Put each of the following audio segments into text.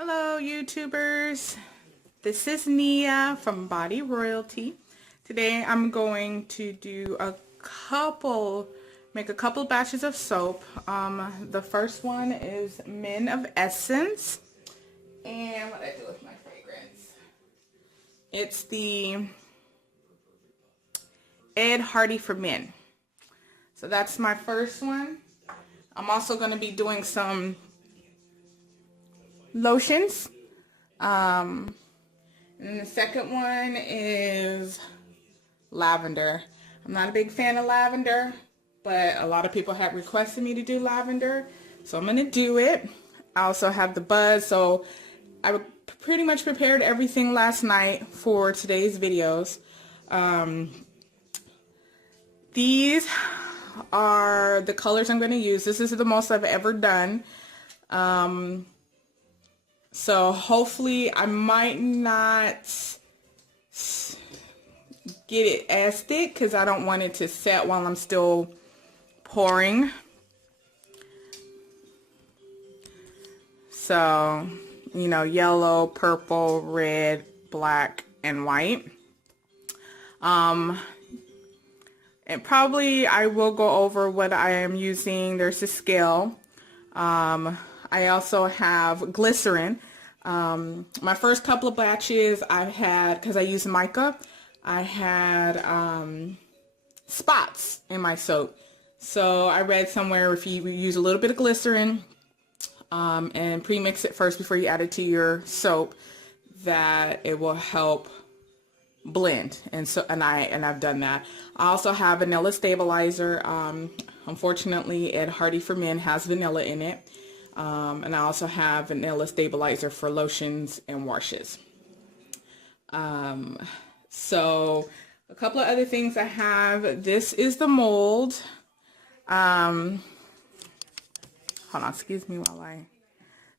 Hello YouTubers, this is Nia from Body Royalty. Today I'm going to do make a couple batches of soap. The first one is Men of Essence, and what I do with my fragrance, it's the Ed Hardy for Men. So that's my first one. I'm also going to be doing some lotions. And the second one is lavender. I'm not a big fan of lavender, but a lot of people have requested me to do lavender, so I'm going to do it. I also have the buzz, so I pretty much prepared everything last night for today's videos. These are the colors I'm going to use. This is the most I've ever done. So hopefully I might not get it as thick because I don't want it to set while I'm still pouring. So, you know, yellow, purple, red, black, and white. And probably I will go over what I am using. There's a scale. I also have glycerin. My first couple of batches I had, because I use mica, I had spots in my soap. So I read somewhere if you use a little bit of glycerin and pre-mix it first before you add it to your soap, that it will help blend. And I've done that. I also have vanilla stabilizer. Unfortunately, Ed Hardy for Men has vanilla in it. And I also have vanilla stabilizer for lotions and washes. So a couple of other things I have. This is the mold. Hold on, excuse me while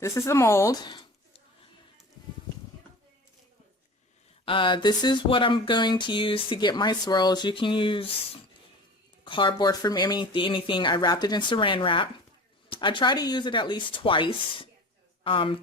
this is the mold. This is what I'm going to use to get my swirls. You can use cardboard from anything. I wrapped it in saran wrap. I try to use it at least twice, 2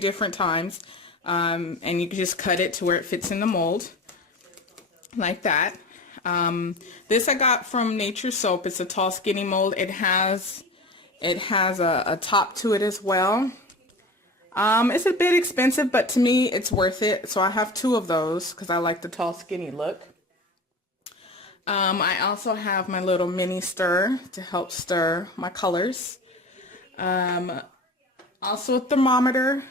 different times, and you can just cut it to where it fits in the mold, like that. This I got from Nature Soap. It's a tall, skinny mold. It has a top to it as well. It's a bit expensive, but to me, it's worth it. So I have 2 of those because I like the tall, skinny look. I also have my little mini stir to help stir my colors. Also a thermometer.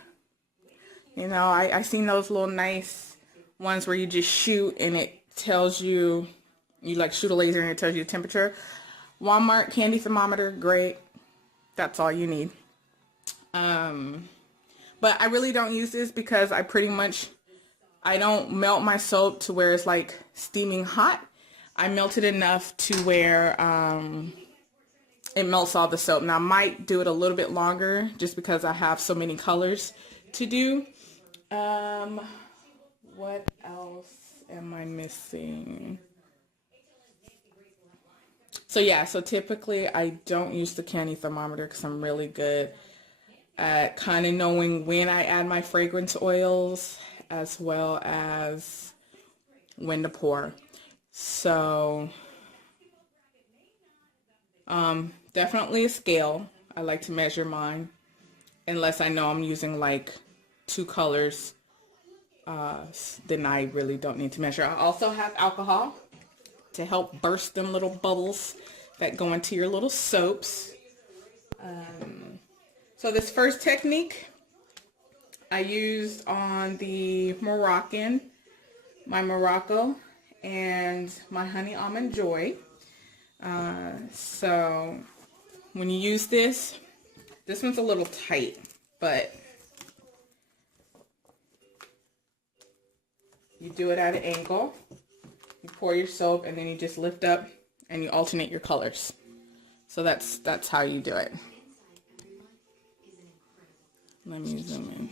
You know, I seen those little nice ones where you just shoot and it tells you like shoot a laser and it tells you the temperature. Walmart candy thermometer, great. That's all you need. But I really don't use this because I don't melt my soap to where it's like steaming hot. I melt it enough to where, it melts all the soap. Now I might do it a little bit longer just because I have so many colors to do. What else am I missing? So yeah, so typically I don't use the candy thermometer because I'm really good at kind of knowing when I add my fragrance oils as well as when to pour. So definitely a scale. I like to measure mine unless I know I'm using like 2 colors, then I really don't need to measure. I also have alcohol to help burst them little bubbles that go into your little soaps. So this first technique I used on the my Morocco and my Honey Almond Joy. So when you use this one's a little tight, but you do it at an angle. You pour your soap and then you just lift up and you alternate your colors. So that's how you do it. Let me zoom in.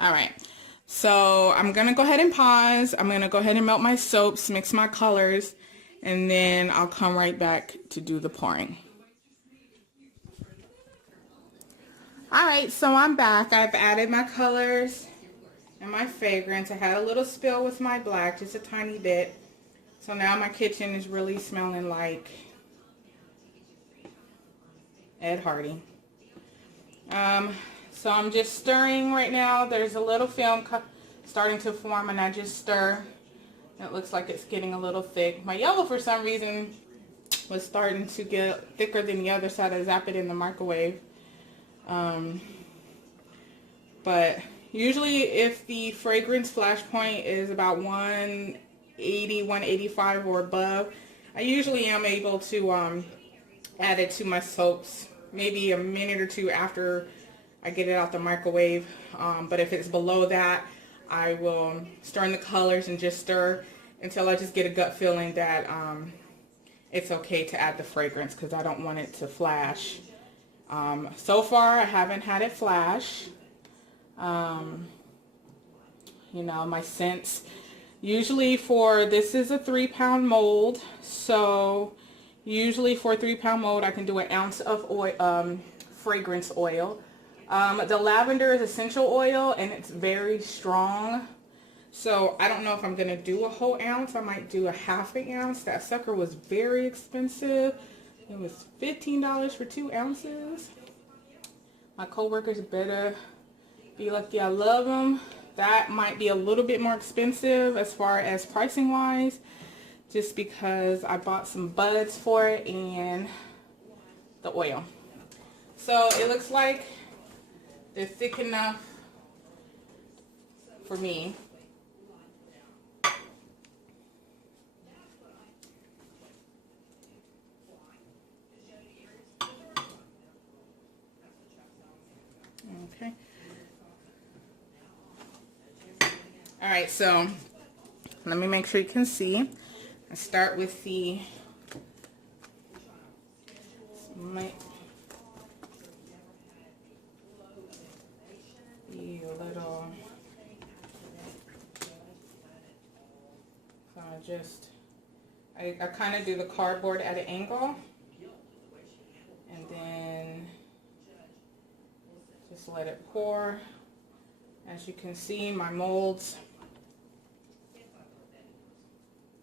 All right. So I'm gonna go ahead and pause. I'm gonna go ahead and melt my soaps, mix my colors, and then I'll come right back to do the pouring. All right, so I'm back. I've added my colors and my fragrance. I had a little spill with my black, just a tiny bit. So now my kitchen is really smelling like Ed Hardy. So I'm just stirring right now. There's a little film starting to form, and I just stir. It looks like it's getting a little thick. My yellow, for some reason, was starting to get thicker than the other, so I zap it in the microwave. But usually if the fragrance flash point is about 180, 185 or above, I usually am able to add it to my soaps maybe a minute or two after I get it out the microwave. But if it's below that, I will stir in the colors and just stir until I just get a gut feeling that it's okay to add the fragrance, because I don't want it to flash. So far I haven't had it flash. You know, my scents, usually this is a 3-pound mold, so usually for a 3-pound mold I can do 1 ounce of oil, fragrance oil. The lavender is essential oil and it's very strong, so I don't know if I'm gonna do a whole ounce. I might do a 1/2 ounce. That sucker was very expensive. It was $15 for 2 ounces. My coworkers better be lucky I love them. That might be a little bit more expensive as far as pricing wise, just because I bought some buds for it and the oil. So it looks like they're thick enough for me. Okay. All right, so let me make sure you can see. I start with the little, I kind of do the cardboard at an angle, and then just let it pour. As you can see, my molds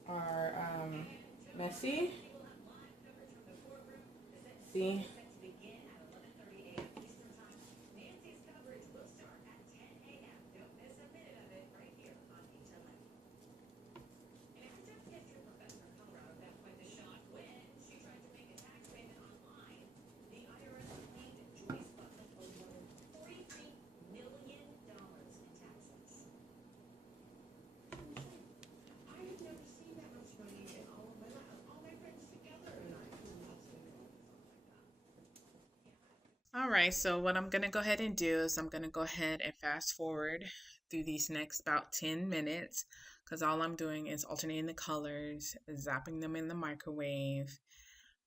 are messy. See? Alright, so what I'm going to go ahead and do is I'm going to go ahead and fast forward through these next about 10 minutes, because all I'm doing is alternating the colors, zapping them in the microwave,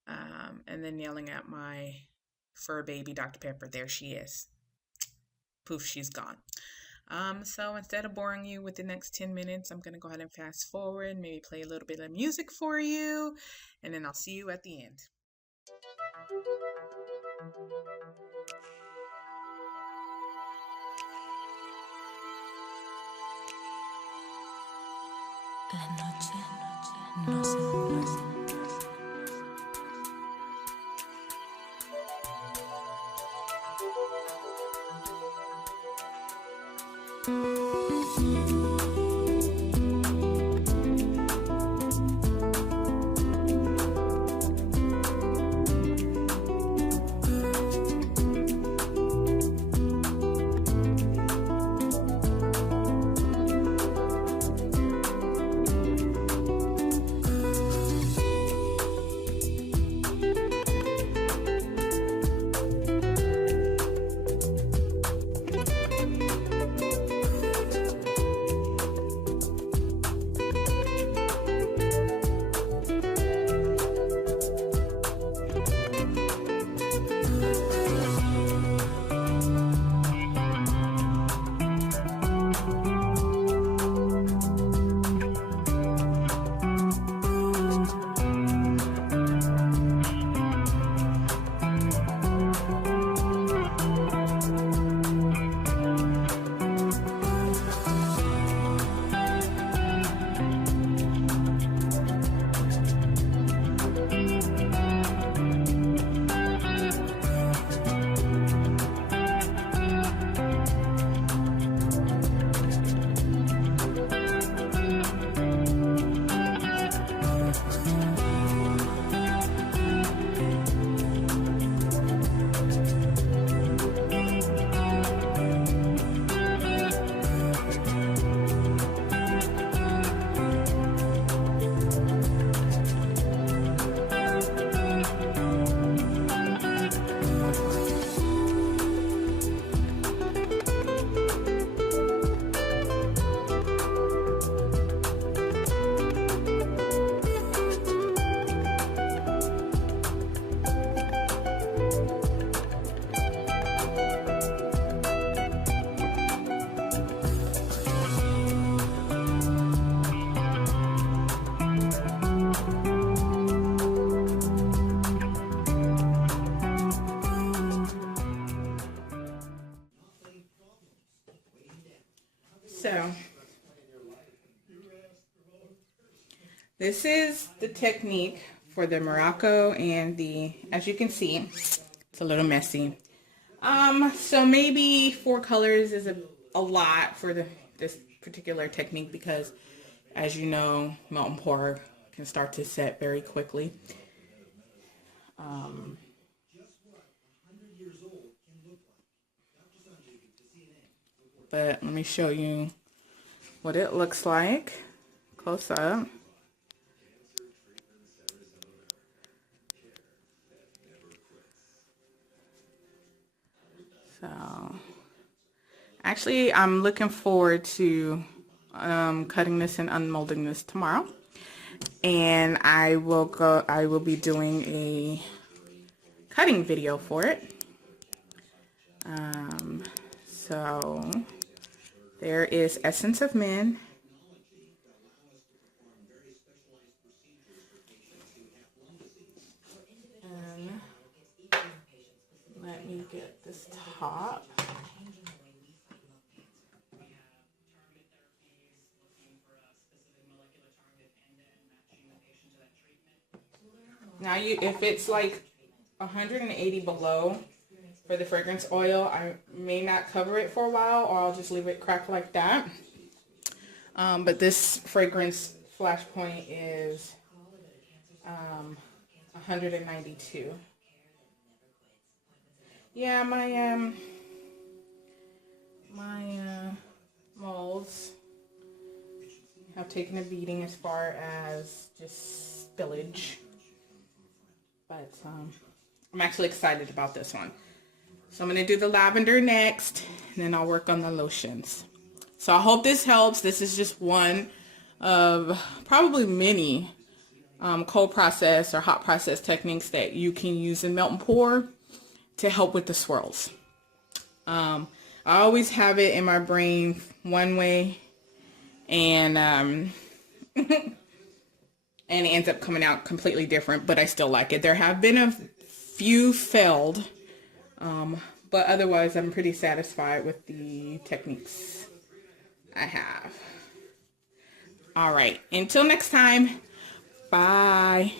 and then yelling at my fur baby Dr. Pepper. There she is. Poof, she's gone. So instead of boring you with the next 10 minutes, I'm going to go ahead and fast forward, maybe play a little bit of music for you, and then I'll see you at the end. La noche no se duerme. So this is the technique for the Morocco and the, as you can see, it's a little messy. So maybe 4 colors is a lot for this particular technique because, as you know, melt and pour can start to set very quickly. But let me show you what it looks like close up. So actually, I'm looking forward to cutting this and unmolding this tomorrow, and I will be doing a cutting video for it. So there is Essence of Men. And let me get this top. Now, if it's like 180 below for the fragrance oil, I may not cover it for a while, or I'll just leave it cracked like that. But this fragrance flash point is 192. Yeah, my molds have taken a beating as far as just spillage. But I'm actually excited about this one. So I'm going to do the lavender next, and then I'll work on the lotions. So I hope this helps. This is just one of probably many cold process or hot process techniques that you can use in melt and pour to help with the swirls. I always have it in my brain one way, and and it ends up coming out completely different, but I still like it. There have been a few failed, but otherwise I'm pretty satisfied with the techniques I have. All right, until next time, bye.